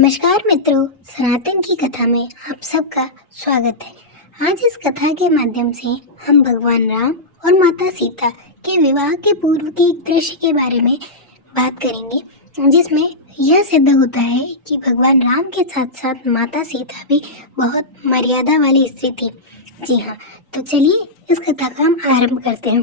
नमस्कार मित्रों, सनातन की कथा में आप सबका स्वागत है। आज इस कथा के माध्यम से हम भगवान राम और माता सीता के विवाह के पूर्व के एक दृश्य के बारे में बात करेंगे, जिसमें यह सिद्ध होता है कि भगवान राम के साथ साथ माता सीता भी बहुत मर्यादा वाली स्त्री थी। जी हाँ, तो चलिए इस कथा का हम आरंभ करते हैं।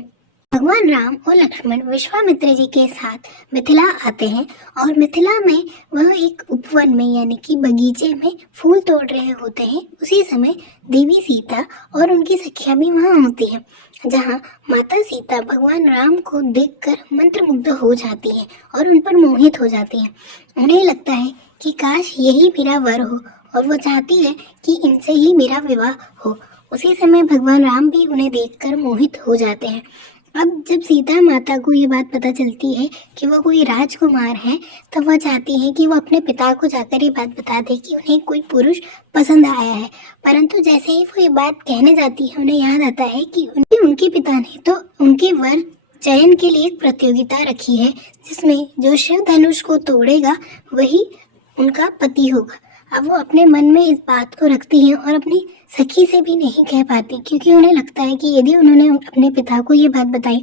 भगवान राम और लक्ष्मण विश्वामित्र जी के साथ मिथिला आते हैं और मिथिला में वह एक उपवन में यानी कि बगीचे में फूल तोड़ रहे होते हैं। उसी समय देवी सीता और उनकी सखियां भी वहां होती हैं, जहां माता सीता भगवान राम को देखकर मंत्रमुग्ध हो जाती हैं और उन पर मोहित हो जाती हैं। उन्हें लगता है कि काश यही मेरा वर हो और वो चाहती है कि इनसे ही मेरा विवाह हो। उसी समय भगवान राम भी उन्हें देखकर मोहित हो जाते हैं। अब जब सीता माता को ये बात पता चलती है कि वो कोई राजकुमार है, तब वह चाहती है कि वो अपने पिता को जाकर ये बात बता दे कि उन्हें कोई पुरुष पसंद आया है। परंतु जैसे ही वो ये बात कहने जाती है, उन्हें याद आता है कि उनके पिता ने तो उनके वर चयन के लिए एक प्रतियोगिता रखी है, जिसमें जो शिव धनुष को तोड़ेगा वही उनका पति होगा। अब वो अपने मन में इस बात को रखती हैं और अपनी सखी से भी नहीं कह पाती, क्योंकि उन्हें लगता है कि यदि उन्होंने अपने पिता को ये बात बताई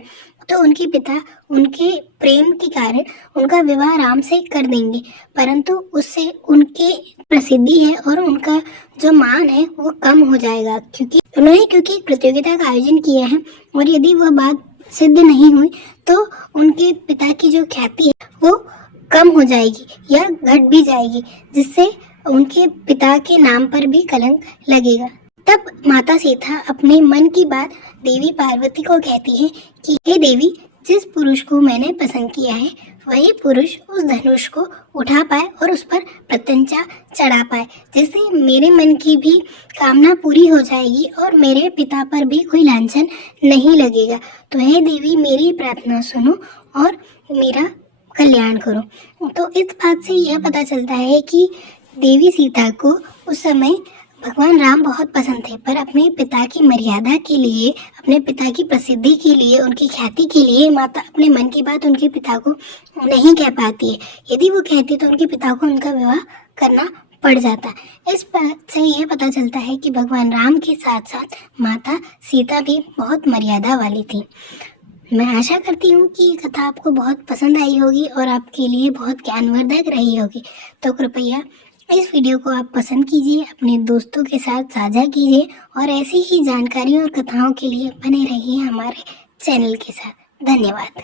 तो उनके पिता उनके प्रेम के कारण उनका विवाह राम से कर देंगे। परंतु उससे उनके प्रसिद्धि है और उनका जो मान है वो कम हो जाएगा, क्योंकि उन्होंने एक प्रतियोगिता का आयोजन किया है और यदि वह बात सिद्ध नहीं हुई तो उनके पिता की जो ख्याति है वो कम हो जाएगी या घट भी जाएगी, जिससे उनके पिता के नाम पर भी कलंक लगेगा। तब माता सीता अपने मन की बात देवी पार्वती को कहती है कि हे देवी, जिस पुरुष को मैंने पसंद किया है वही पुरुष उस धनुष को उठा पाए और उस पर प्रत्यंचा चढ़ा पाए, जिससे मेरे मन की भी कामना पूरी हो जाएगी और मेरे पिता पर भी कोई लांछन नहीं लगेगा। तो हे देवी, मेरी प्रार्थना सुनो और मेरा कल्याण करो। तो इस बात से यह पता चलता है कि देवी सीता को उस समय भगवान राम बहुत पसंद थे, पर अपने पिता की मर्यादा के लिए, अपने पिता की प्रसिद्धि के लिए, उनकी ख्याति के लिए माता अपने मन की बात उनके पिता को नहीं कह पाती है। यदि वो कहती तो उनके पिता को उनका विवाह करना पड़ जाता। इस बात से यह पता चलता है कि भगवान राम के साथ साथ माता सीता भी बहुत मर्यादा वाली थी। मैं आशा करती हूँ कि ये कथा आपको बहुत पसंद आई होगी और आपके लिए बहुत ज्ञानवर्धक रही होगी। तो कृपया इस वीडियो को आप पसंद कीजिए, अपने दोस्तों के साथ साझा कीजिए और ऐसी ही जानकारी और कथाओं के लिए बने रहिए हमारे चैनल के साथ। धन्यवाद।